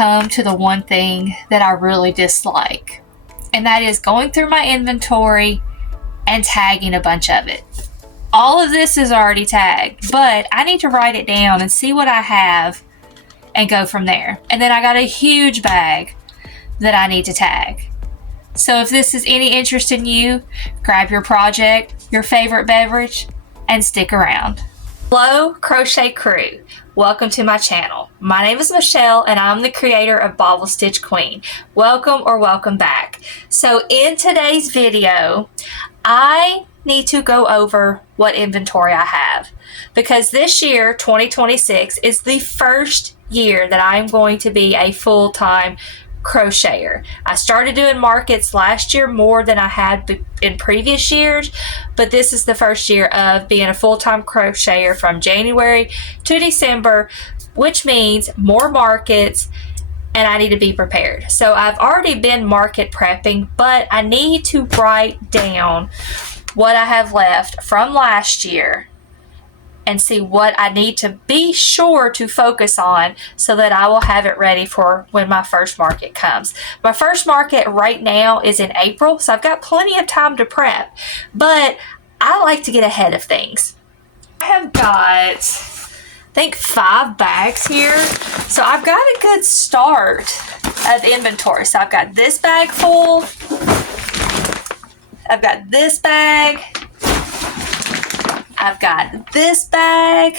come to the one thing that I really dislike, and that is going through my inventory and tagging a bunch of it. All of this is already tagged, but I need to write it down and see what I have and go from there. And then I got a huge bag that I need to tag. So if this is any interest in you, grab your project, your favorite beverage, and stick around. Hello, Crochet Crew. Welcome to my channel. My name is Michelle and I'm the creator of Bobble Stitch Queen. Welcome or welcome back. So in today's video, I need to go over what inventory I have, because this year, 2026, is the first year that I'm going to be a full-time crocheter. I started doing markets last year more than I had in previous years, but this is the first year of being a full-time crocheter from January to December, which means more markets, and I need to be prepared. So I've already been market prepping, but I need to write down what I have left from last year and see what I need to be sure to focus on so that I will have it ready for when my first market comes. My first market right now is in April, so I've got plenty of time to prep, but I like to get ahead of things. I have got, I think, 5 bags here, so I've got a good start of inventory. So I've got this bag full, I've got this bag, I've got this bag,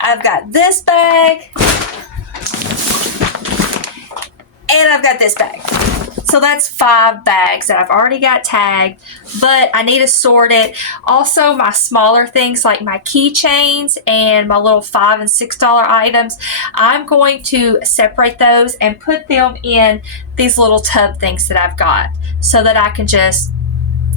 I've got this bag, and I've got this bag. So that's 5 bags that I've already got tagged, but I need to sort it. Also, my smaller things like my keychains and my little $5 and $6 items, I'm going to separate those and put them in these little tub things that I've got so that I can just,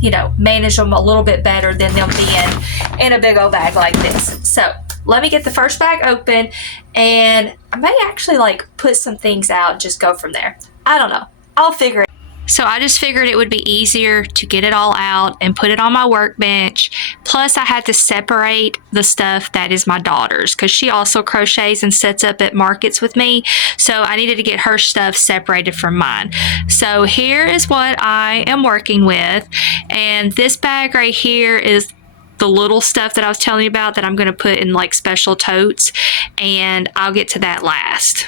you know, manage them a little bit better than them being in a big old bag like this. So let me get the first bag open, and I may actually like put some things out and just go from there. I don't know. I'll figure it. So I just figured it would be easier to get it all out and put it on my workbench. Plus I had to separate the stuff that is my daughter's, because she also crochets and sets up at markets with me. So I needed to get her stuff separated from mine. So here is what I am working with. And this bag right here is the little stuff that I was telling you about that I'm going to put in like special totes, and I'll get to that last.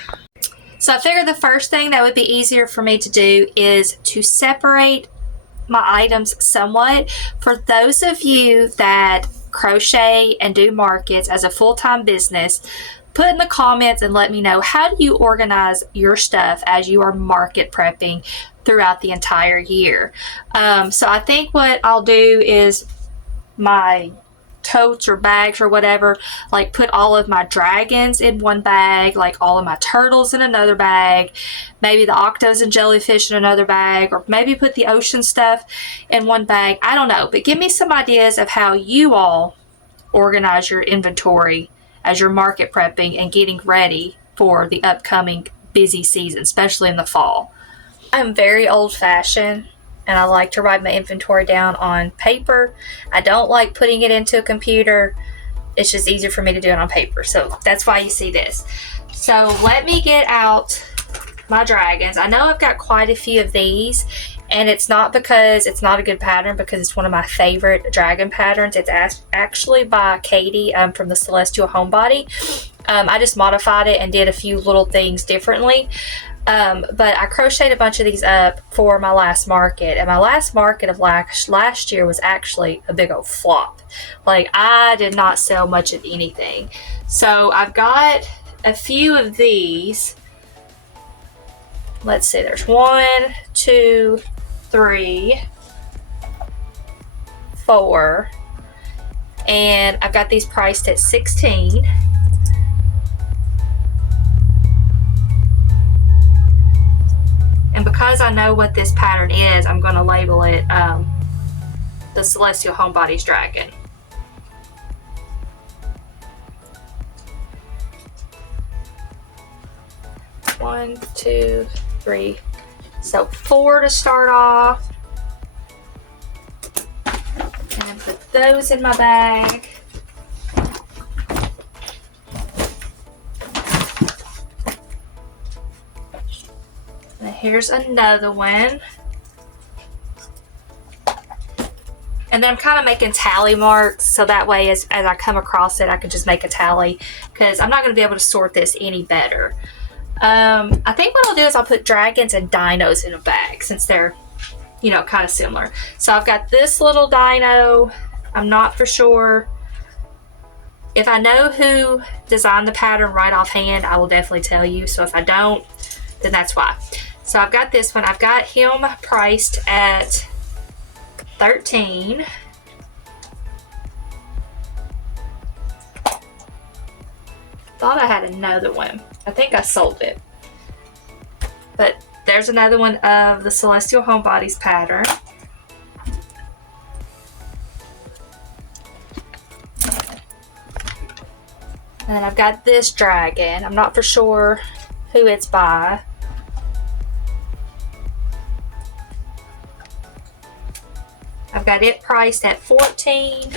So I figured the first thing that would be easier for me to do is to separate my items somewhat. For those of you that crochet and do markets as a full-time business, put in the comments and let me know, how do you organize your stuff as you are market prepping throughout the entire year? So I think what I'll do is my totes or bags or whatever, like put all of my dragons in one bag, like all of my turtles in another bag, maybe the octos and jellyfish in another bag, or maybe put the ocean stuff in one bag. I don't know, but give me some ideas of how you all organize your inventory as you're market prepping and getting ready for the upcoming busy season, especially in the fall. I'm very old-fashioned, and I like to write my inventory down on paper. I don't like putting it into a computer. It's just easier for me to do it on paper. So that's why you see this. So let me get out my dragons. I know I've got quite a few of these, and it's not because it's not a good pattern, because it's one of my favorite dragon patterns. It's actually by Katie from the Celestial Homebody. I just modified it and did a few little things differently. But I crocheted a bunch of these up for my last market, and my last market of last year was actually a big old flop. Like, I did not sell much of anything. So I've got a few of these. Let's see, there's 1, 2, 3, 4, and I've got these priced at $16. And because I know what this pattern is, I'm going to label it the Celestial Homebody's Dragon. One, two, three. So 4 to start off. And put those in my bag. Here's another one. And then I'm kind of making tally marks, so that way as I come across it, I can just make a tally, because I'm not going to be able to sort this any better. I think what I'll do is I'll put dragons and dinos in a bag, since they're, you know, kind of similar. So I've got this little dino. I'm not for sure. If I know who designed the pattern right offhand, I will definitely tell you. So if I don't, then that's why. So I've got this one. I've got him priced at $13. Thought I had another one. I think I sold it. But there's another one of the Celestial Homebodies pattern. And then I've got this dragon. I'm not for sure who it's by. I've got it priced at $14.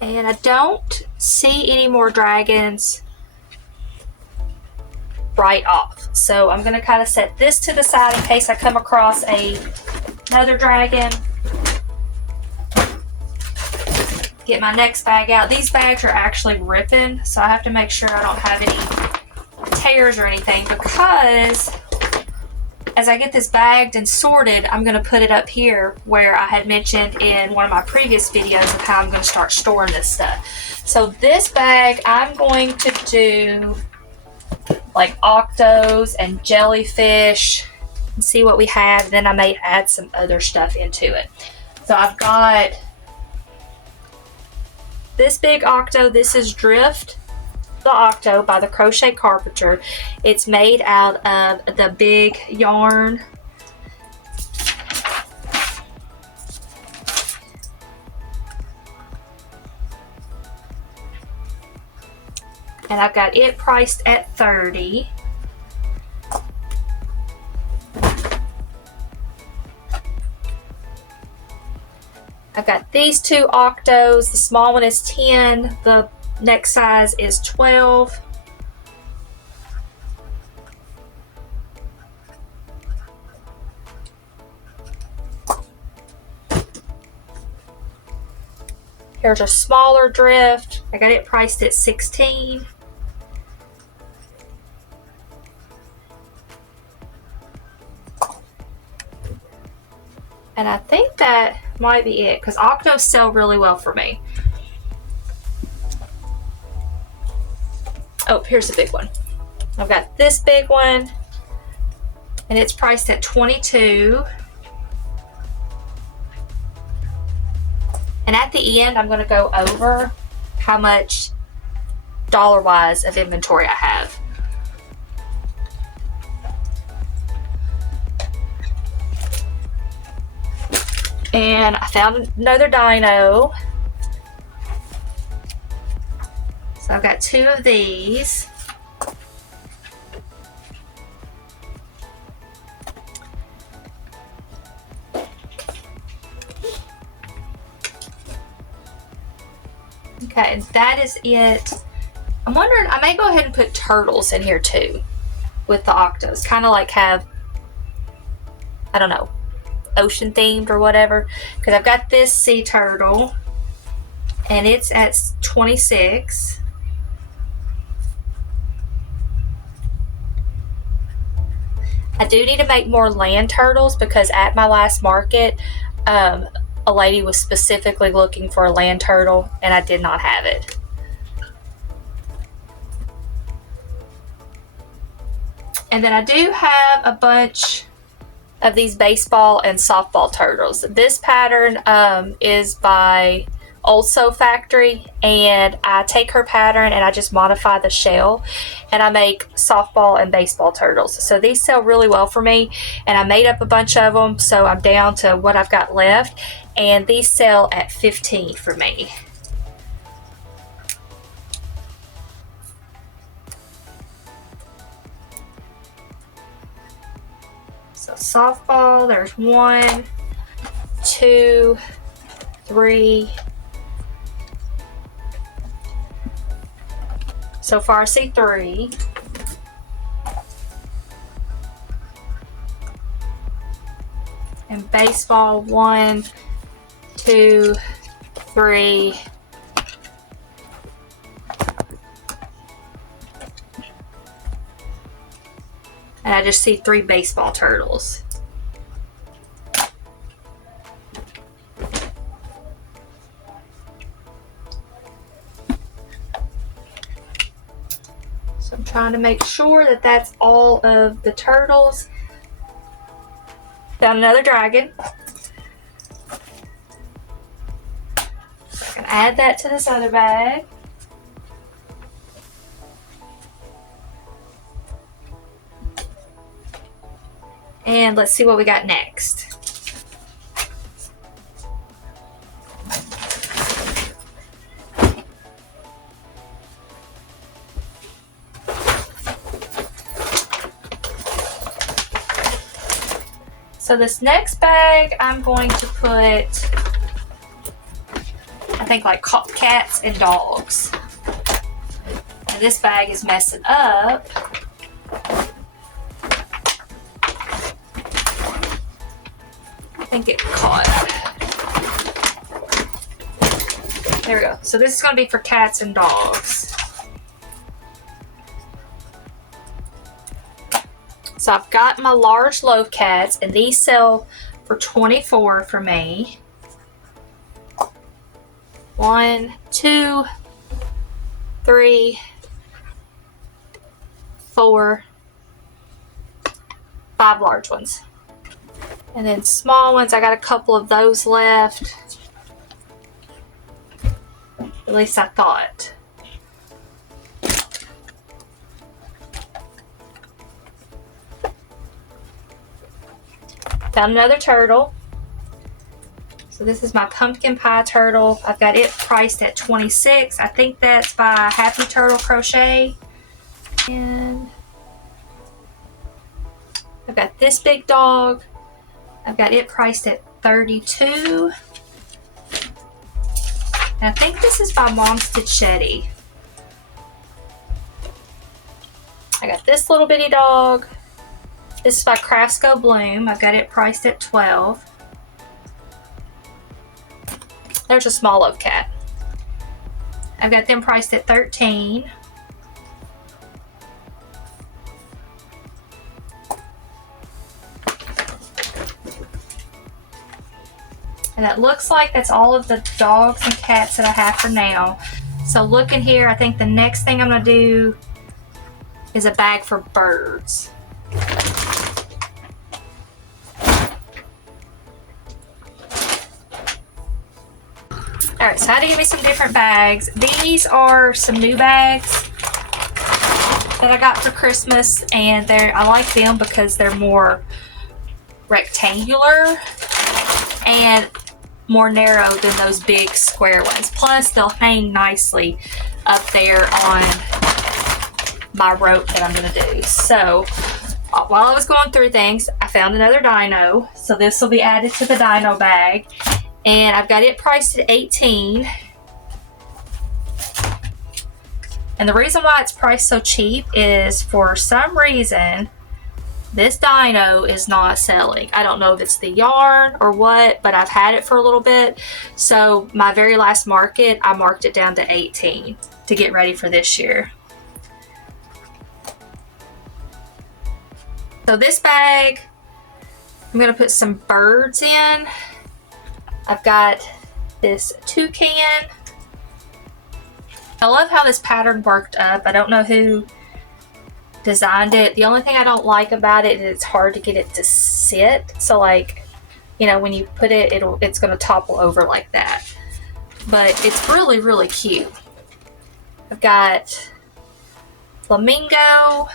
And I don't see any more dragons right off. So I'm going to kind of set this to the side in case I come across another dragon. Get my next bag out. These bags are actually ripping, so I have to make sure I don't have any tears or anything, because as I get this bagged and sorted, I'm going to put it up here where I had mentioned in one of my previous videos of how I'm going to start storing this stuff. So this bag, I'm going to do like octos and jellyfish and see what we have. Then I may add some other stuff into it. So I've got this big octo. This is Drift the Octo by the Crochet Carpenter. It's made out of the big yarn. And I've got it priced at $30. I've got these two octos. The small one is 10. The next size is 12. Here's a smaller Drift. I got it priced at $16. And I think that might be it, because octos sell really well for me. Oh, here's a big one. I've got this big one, and it's priced at $22. And at the end, I'm going to go over how much dollar-wise of inventory I have. And I found another dino. So I've got two of these. Okay, and that is it. I'm wondering, I may go ahead and put turtles in here too with the octos. Kind of like have, I don't know, ocean themed or whatever, because I've got this sea turtle and it's at 26. I do need to make more land turtles, because at my last market a lady was specifically looking for a land turtle and I did not have it. And then I do have a bunch of these baseball and softball turtles. This pattern is by Old Sew Factory, and I take her pattern and I just modify the shell and I make softball and baseball turtles. So these sell really well for me, and I made up a bunch of them, so I'm down to what I've got left, and these sell at $15 for me. So softball, there's 1, 2, 3. So far I see 3. And baseball, 1, 2, 3. And I just see 3 baseball turtles. So I'm trying to make sure that that's all of the turtles. Found another dragon. So I can add that to this other bag. And let's see what we got next. So this next bag, I'm going to put, I think, like cats and dogs. And this bag is messing up. I think it caught. There we go. So this is going to be for cats and dogs. So I've got my large loaf cats, and these sell for $24 for me. 1, 2, 3, 4, 5 large ones. And then small ones, I got a couple of those left. At least I thought. Found another turtle. So this is my pumpkin pie turtle. I've got it priced at $26. I think that's by Happy Turtle Crochet. And I've got this big dog. I've got it priced at $32. And I think this is by Mom Stitchetti. I got this little bitty dog. This is by Crafts Go Bloom. I've got it priced at $12. There's a small loaf cat. I've got them priced at $13. And that looks like that's all of the dogs and cats that I have for now. So looking here, I think the next thing I'm going to do is a bag for birds. Alright, so I had to get me some different bags. These are some new bags that I got for Christmas, and I like them because they're more rectangular and more narrow than those big square ones. Plus, they'll hang nicely up there on my rope that I'm going to do. So, while I was going through things, I found another dino. So this will be added to the dino bag. And I've got it priced at $18. And the reason why it's priced so cheap is, for some reason, this dino is not selling. I don't know if it's the yarn or what, but I've had it for a little bit. So my very last market, I marked it down to 18 to get ready for this year. So this bag, I'm going to put some birds in. I've got this toucan. I love how this pattern worked up. I don't know who designed it. The only thing I don't like about it is it's hard to get it to sit. So, like, you know, when you put it, it's going to topple over like that. But it's really, really cute. I've got flamingo.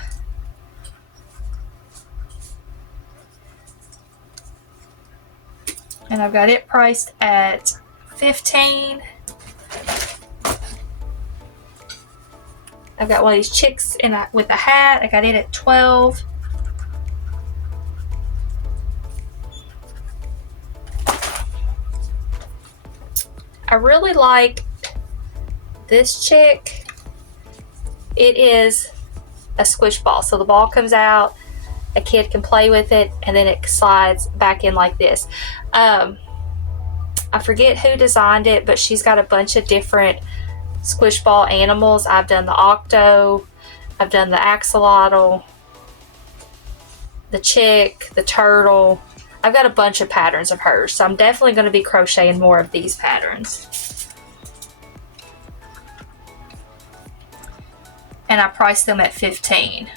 And I've got it priced at $15. I've got one of these chicks with a hat. I got it at $12. I really like this chick. It is a squish ball. So the ball comes out, a kid can play with it, and then it slides back in like this. I forget who designed it, but she's got a bunch of different squish ball animals. I've done the octo, I've done the axolotl, the chick, the turtle. I've got a bunch of patterns of hers, so I'm definitely going to be crocheting more of these patterns. And I priced them at $15.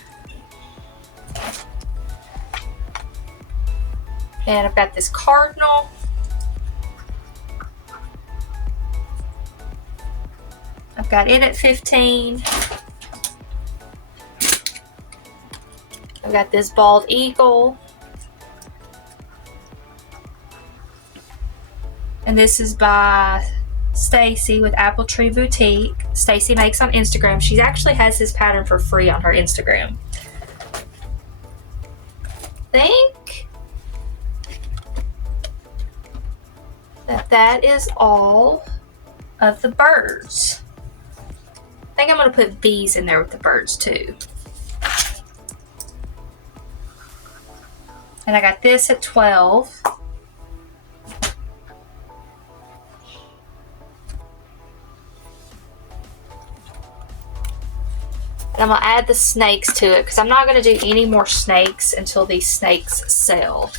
And I've got this cardinal. I've got it at $15. I've got this bald eagle. And this is by Stacy with Apple Tree Boutique. Stacy makes on Instagram. She actually has this pattern for free on her Instagram. I think that is all of the birds. I think I'm going to put these in there with the birds too. And I got this at $12. And I'm going to add the snakes to it because I'm not going to do any more snakes until these snakes sell.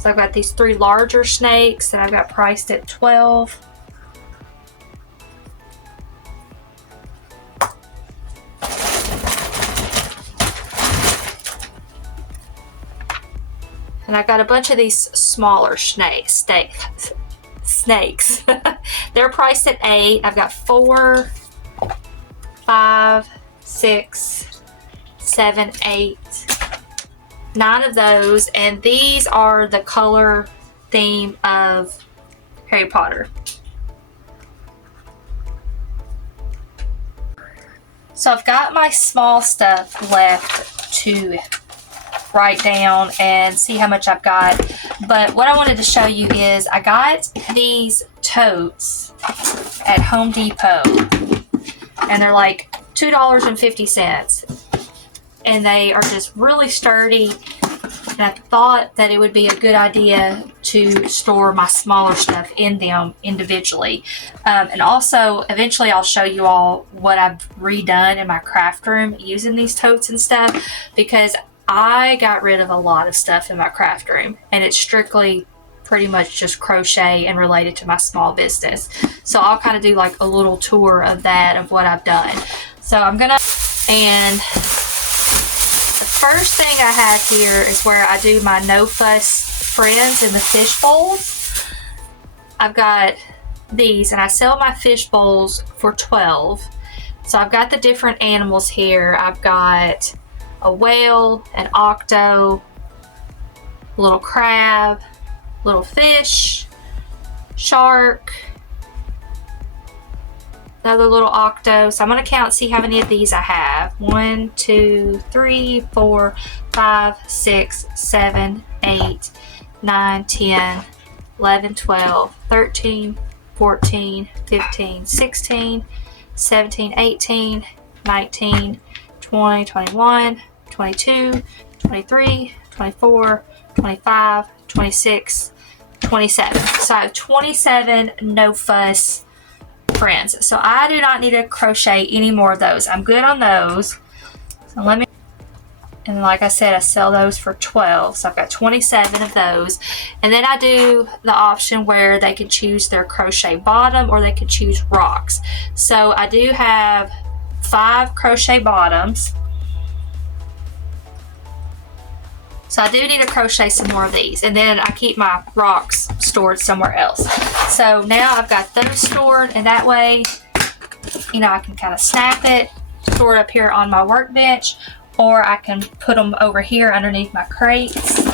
So I've got these 3 larger snakes that I've got priced at $12. And I've got a bunch of these smaller snakes. They're priced at $8. I've got 4, 5, 6, 7, 8, 9 of those, and these are the color theme of Harry Potter. So I've got my small stuff left to write down and see how much I've got, but what I wanted to show you is I got these totes at Home Depot. And they're like $2.50. And they are just really sturdy. And I thought that it would be a good idea to store my smaller stuff in them individually. And also, eventually I'll show you all what I've redone in my craft room using these totes and stuff. Because I got rid of a lot of stuff in my craft room. And it's strictly pretty much just crochet and related to my small business. So I'll kind of do like a little tour of that, of what I've done. So I'm gonna, and the first thing I have here is where I do my No Fuss friends in the fish bowls. I've got these and I sell my fish bowls for $12. So I've got the different animals here. I've got a whale, an octo, a little crab, little fish, shark, another little octo. So I'm going to count, see how many of these I have. 1, 2, 3, 4, 5, 6, 7, 8, 9, 10, 11, 12, 13, 14, 15, 16, 17, 18, 19, 20, 21, 22, 23, 24, 25, 26, 27. So I have 27 No Fuss friends. So I do not need to crochet any more of those. I'm good on those. So let me, and like I said, I sell those for $12. So I've got 27 of those. And then I do the option where they can choose their crochet bottom or they can choose rocks. So I do have 5 crochet bottoms. So I do need to crochet some more of these, and then I keep my rocks stored somewhere else. So now I've got those stored, and that way, you know, I can kind of snap it, store it up here on my workbench, or I can put them over here underneath my crates.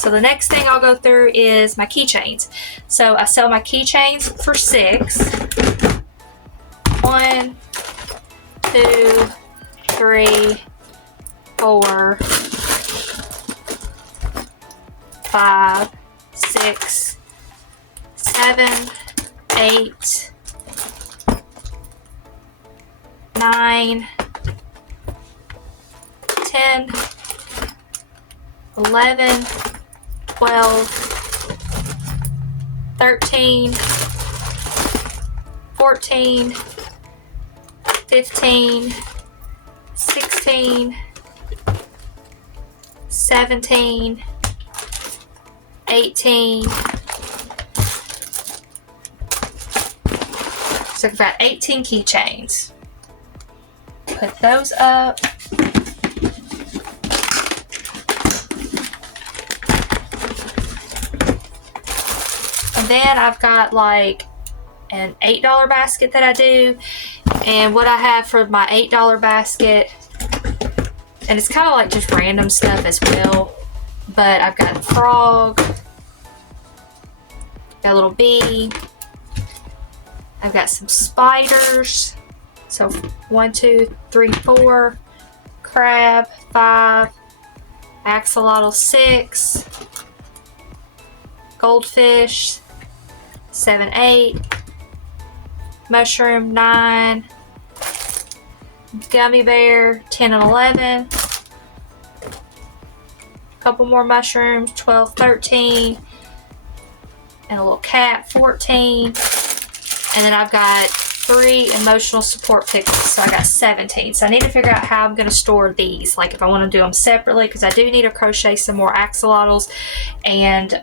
So the next thing I'll go through is my keychains. So I sell my keychains for $6. 1, 2, 3, 4, 5, 6, 7, 8, 9, 10, 11, 12, 13, 14, 15, 16, 17, 18. So I've got 18 keychains. Put those up. And then I've got like an $8 basket that I do. And what I have for my $8 basket, and it's kind of like just random stuff as well, but I've got a frog, got a little bee, I've got some spiders, so 1, 2, 3, 4, crab, 5, axolotl, 6, goldfish, 7, 8, mushroom, 9, gummy bear, 10 and 11, couple more mushrooms, 12, 13, and a little cat, 14, and then I've got 3 emotional support pickles, so I got 17. So I need to figure out how I'm going to store these, like if I want to do them separately, because I do need to crochet some more axolotls and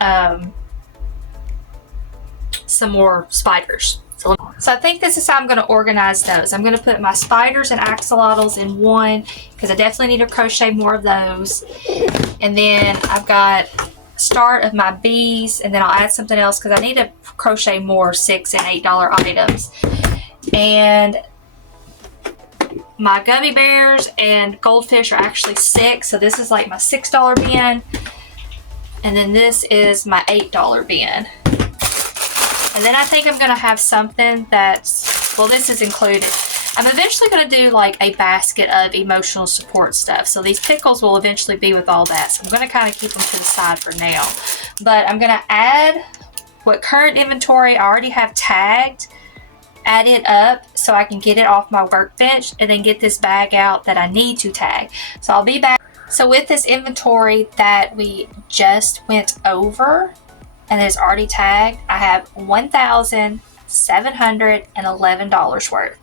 some more spiders. So I think this is how I'm going to organize those. I'm going to put my spiders and axolotls in one, because I definitely need to crochet more of those. And then I've got start of my bees, and then I'll add something else because I need to crochet more $6 and $8 items. And my gummy bears and goldfish are actually 6, so this is like my $6 bin, and then this is my $8 bin. And then I think I'm going to have something that's, well, this is included. I'm eventually going to do like a basket of emotional support stuff. So these pickles will eventually be with all that. So I'm going to kind of keep them to the side for now. But I'm going to add what current inventory I already have tagged, add it up so I can get it off my workbench, and then get this bag out that I need to tag. So I'll be back. So with this inventory that we just went over, and it's already tagged, I have $1,711 worth.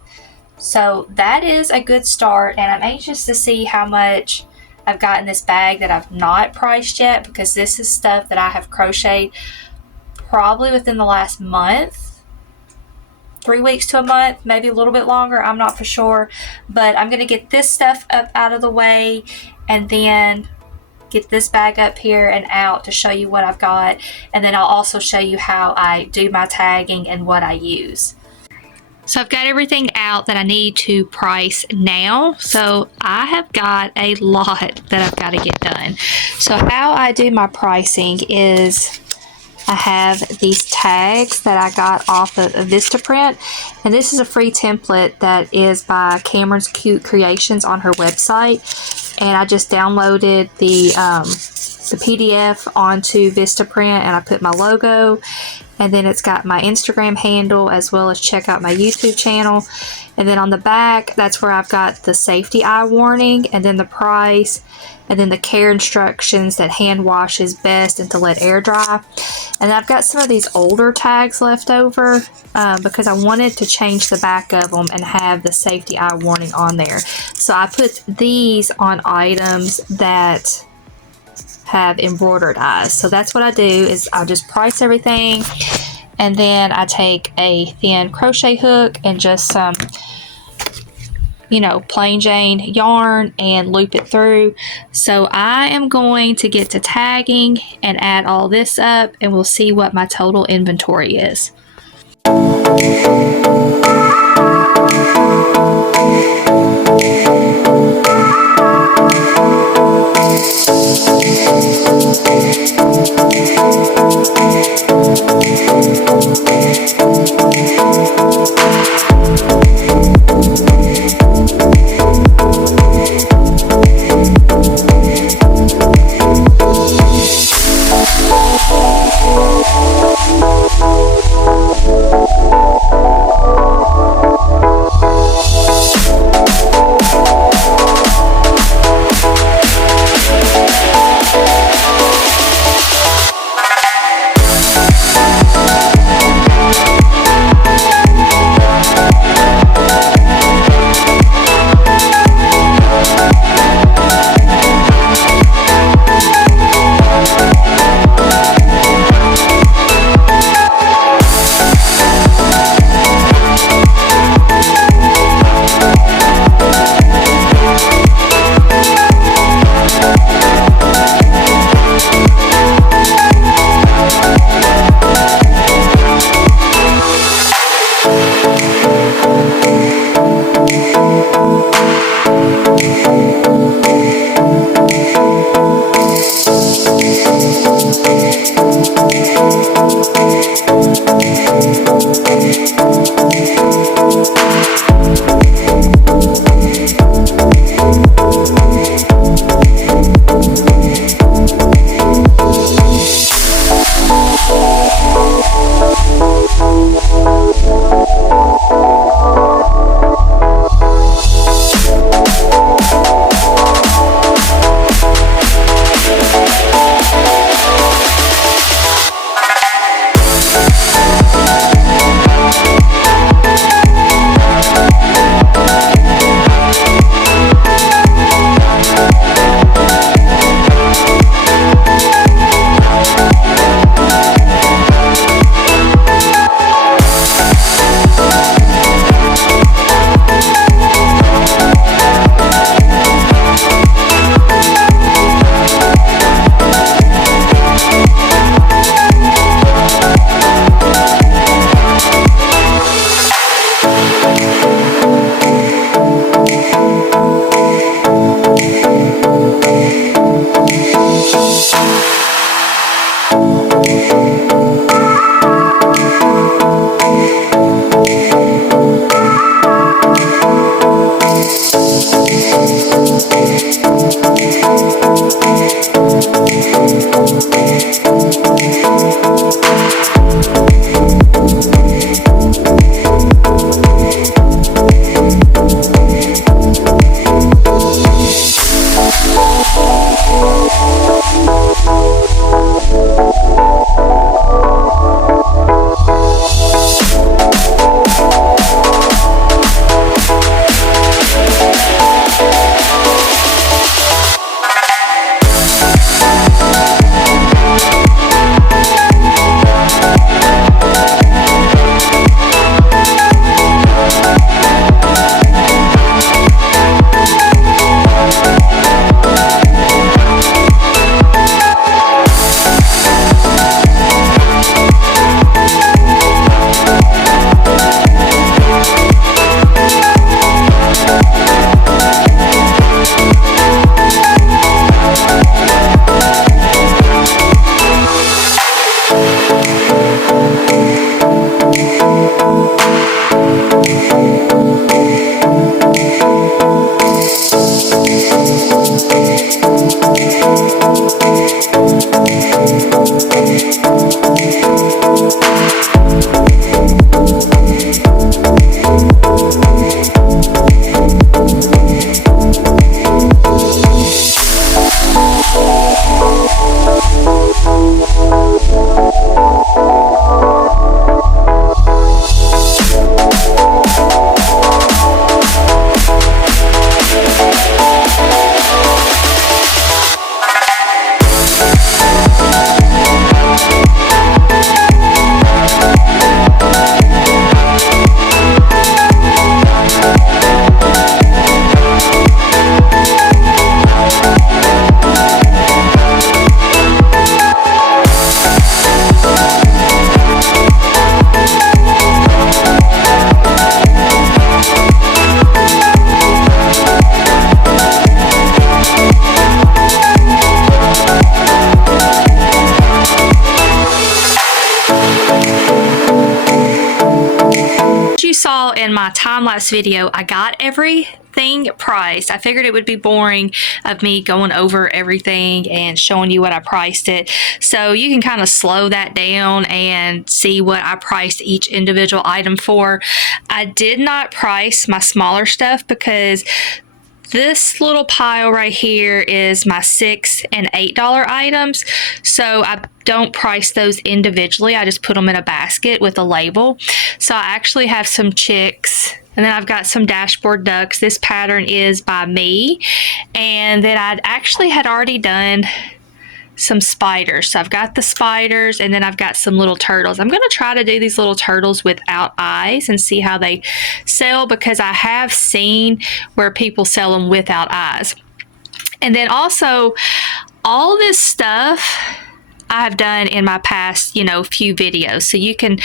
So that is a good start, and I'm anxious to see how much I've got in this bag that I've not priced yet, because this is stuff that I have crocheted probably within the last month, 3 weeks to a month, maybe a little bit longer, I'm not for sure. But I'm going to get this stuff up out of the way, and then get this bag up here and out to show you what I've got, and then I'll also show you how I do my tagging and what I use. So I've got everything out that I need to price now. So I have got a lot that I've got to get done. So how I do my pricing is I have these tags that I got off of Vistaprint, and this is a free template that is by Cameron's Cute Creations on her website, and I just downloaded the PDF onto Vistaprint, and I put my logo, and then it's got my Instagram handle as well as check out my YouTube channel. And then on the back, that's where I've got the safety eye warning, and then the price, and then the care instructions that hand wash is best and to let air dry. And I've got some of these older tags left over because I wanted to change the back of them and have the safety eye warning on there. So I put these on items that have embroidered eyes. So that's what I do, is I'll just price everything, and then I take a thin crochet hook and just some, you know, plain Jane yarn and loop it through. So I am going to get to tagging and add all this up, and we'll see what my total inventory is. saw in my time-lapse video, I got everything priced. I figured it would be boring of me going over everything and showing you what I priced it. So you can kind of slow that down and see what I priced each individual item for. I did not price my smaller stuff because this little pile right here is my $6 and $8 items, so I don't price those individually. I just put them in a basket with a label. So I actually have some chicks, and then I've got some dashboard ducks. This pattern is by me, and then I actually had already done some spiders. So I've got the spiders, and then I've got some little turtles. I'm going to try to do these little turtles without eyes and see how they sell, because I have seen where people sell them without eyes. And then also, all this stuff I've done in my past, few videos. So you can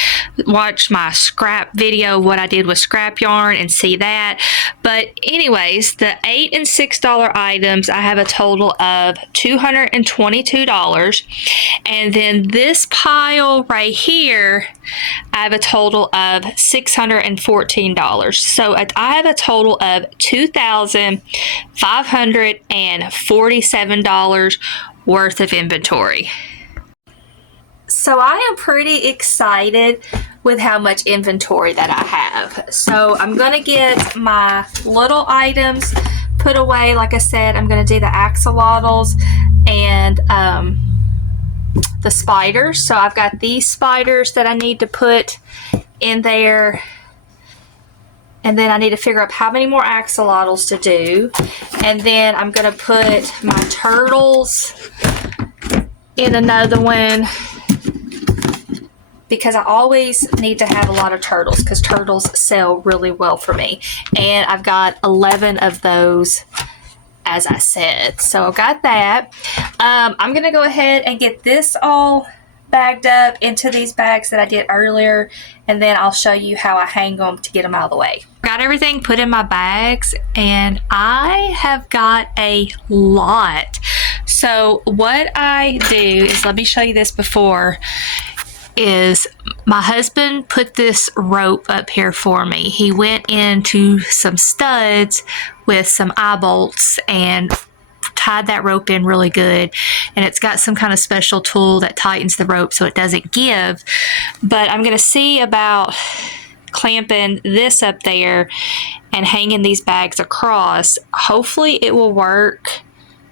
watch my scrap video, what I did with scrap yarn, and see that. But anyways, the $8 and $6 items, I have a total of $222. And then this pile right here, I have a total of $614. So I have a total of $2,547 worth of inventory. So I am pretty excited with how much inventory that I have. So I'm going to get my little items put away. Like I said, I'm going to do the axolotls and the spiders. So I've got these spiders that I need to put in there. And then I need to figure out how many more axolotls to do. And then I'm going to put my turtles in another one, because I always need to have a lot of turtles because turtles sell really well for me. And I've got 11 of those, as I said. So I've got that. I'm going to go ahead and get this all bagged up into these bags that I did earlier, and then I'll show you how I hang them to get them out of the way. Got everything put in my bags, and I have got a lot. So what I do is, let me show you this before, is my husband put this rope up here for me. He went into some studs with some eye bolts and tied that rope in really good, and it's got some kind of special tool that tightens the rope so it doesn't give. But I'm going to see about clamping this up there and hanging these bags across. Hopefully it will work.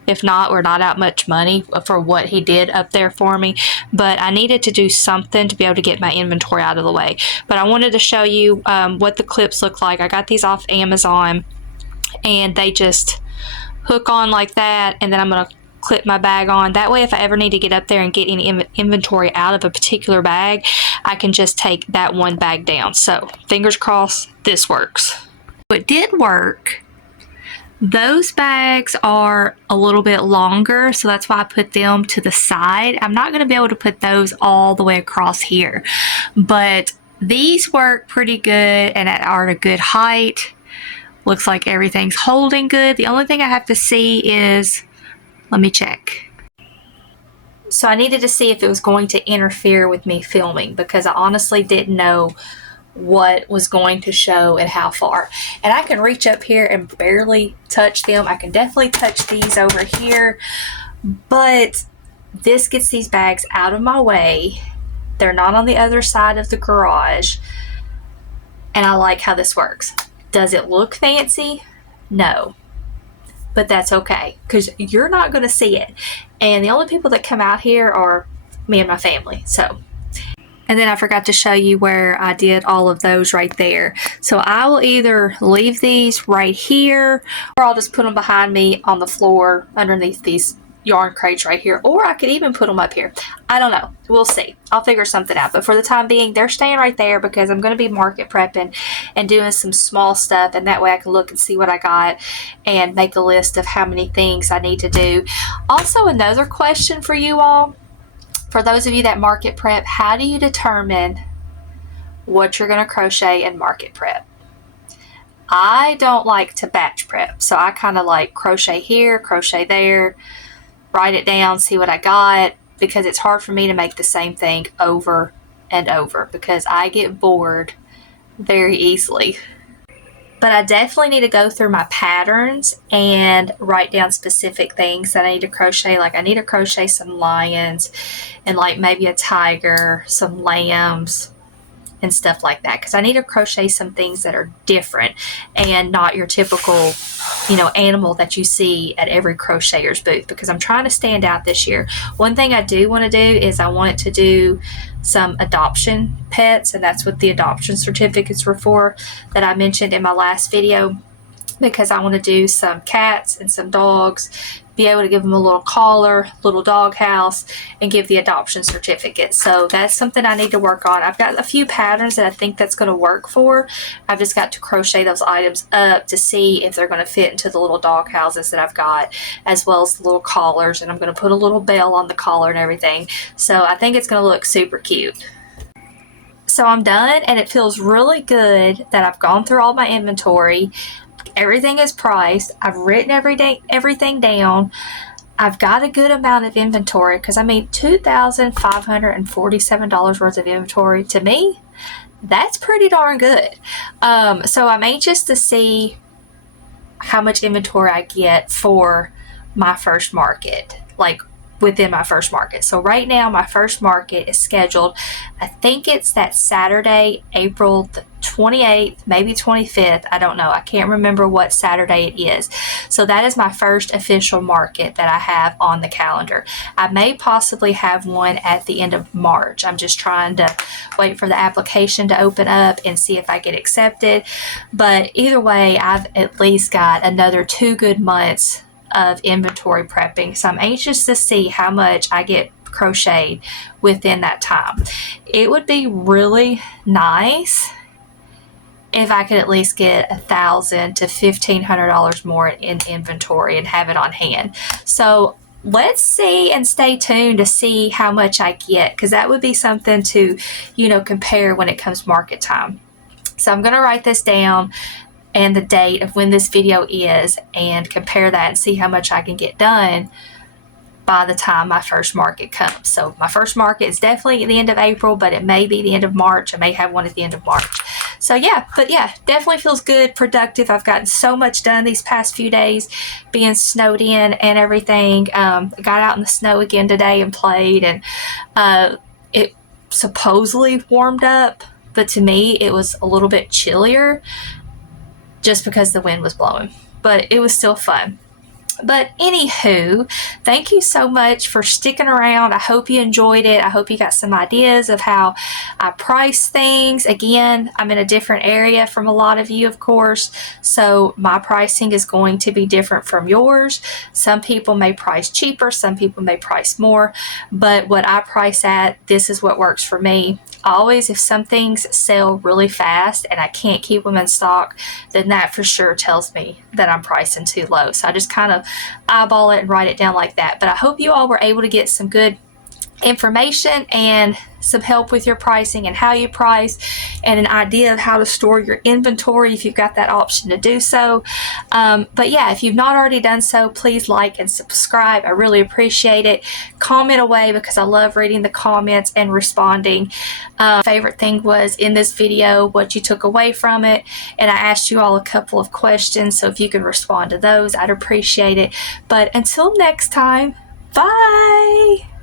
If not, we're not out much money for what he did up there for me. But I needed to do something to be able to get my inventory out of the way. But I wanted to show you what the clips look like. I got these off Amazon, and they just hook on like that, and then I'm going to clip my bag on. That way, if I ever need to get up there and get any inventory out of a particular bag, I can just take that one bag down. So fingers crossed this works. It did work. Those bags are a little bit longer, so that's why I put them to the side. I'm not going to be able to put those all the way across here, but these work pretty good and are at a good height. Looks like everything's holding good. The only thing I have to see is, let me check. So I needed to see if it was going to interfere with me filming, because I honestly didn't know what was going to show and how far. And I can reach up here and barely touch them. I can definitely touch these over here, but this gets these bags out of my way. They're not on the other side of the garage, and I like how this works. Does it look fancy? No, but that's okay, because you're not going to see it, and the only people that come out here are me and my family. So, and then I forgot to show you where I did all of those right there. So I will either leave these right here, or I'll just put them behind me on the floor underneath these yarn crates right here, or I could even put them up here. I don't know. We'll see. I'll figure something out. But for the time being, they're staying right there because I'm going to be market prepping and doing some small stuff, and that way I can look and see what I got and make a list of how many things I need to do. Also, another question for you all. For those of you that market prep, how do you determine what you're going to crochet and market prep? I don't like to batch prep, so I kind of like crochet here, crochet there, write it down, see what I got, because it's hard for me to make the same thing over and over because I get bored very easily. But I definitely need to go through my patterns and write down specific things that I need to crochet. Like I need to crochet some lions and like maybe a tiger, some lambs and stuff like that, because I need to crochet some things that are different and not your typical, animal that you see at every crocheter's booth, because I'm trying to stand out this year. One thing I do want to do is I wanted to do some adoption pets, and that's what the adoption certificates were for that I mentioned in my last video, because I want to do some cats and some dogs, be able to give them a little collar, little doghouse, and give the adoption certificate. So that's something I need to work on. I've got a few patterns that I think that's going to work for. I've just got to crochet those items up to see if they're going to fit into the little dog houses that I've got, as well as the little collars, and I'm going to put a little bell on the collar and everything. So I think it's going to look super cute. So I'm done, and it feels really good that I've gone through all my inventory. Everything is priced. I've written everything down. I've got a good amount of inventory because I made $2,547 worth of inventory. To me, that's pretty darn good. So I'm anxious to see how much inventory I get for my first market, like within my first market. So right now my first market is scheduled, I think it's that Saturday, April the 28th, maybe 25th. I don't know. I can't remember what Saturday it is. So that is my first official market that I have on the calendar. I may possibly have one at the end of March. I'm just trying to wait for the application to open up and see if I get accepted. But either way, I've at least got another 2 good months of inventory prepping. So I'm anxious to see how much I get crocheted within that time. It would be really nice if I could at least get $1,000 to $1,500 more in inventory and have it on hand. So let's see and stay tuned to see how much I get, because that would be something to, compare when it comes market time. So I'm going to write this down and the date of when this video is and compare that and see how much I can get done by the time my first market comes. So my first market is definitely at the end of April, but it may be the end of March. I may have one at the end of March. So yeah, definitely feels good, productive. I've gotten so much done these past few days, being snowed in and everything. Got out in the snow again today and played, and it supposedly warmed up, but to me it was a little bit chillier just because the wind was blowing, but it was still fun. But anywho, thank you so much for sticking around. I hope you enjoyed it. I hope you got some ideas of how I price things. Again, I'm in a different area from a lot of you, of course, so my pricing is going to be different from yours. Some people may price cheaper, some people may price more, but what I price at, this is what works for me. Always, if some things sell really fast and I can't keep them in stock, then that for sure tells me that I'm pricing too low. So I just kind of eyeball it and write it down like that. But I hope you all were able to get some good information and some help with your pricing and how you price, and an idea of how to store your inventory if you've got that option to do so. But yeah, if you've not already done so, please like and subscribe. I really appreciate it. Comment away, because I love reading the comments and responding. Favorite thing was in this video, what you took away from it, and I asked you all a couple of questions, so if you could respond to those, I'd appreciate it. But until next time, bye!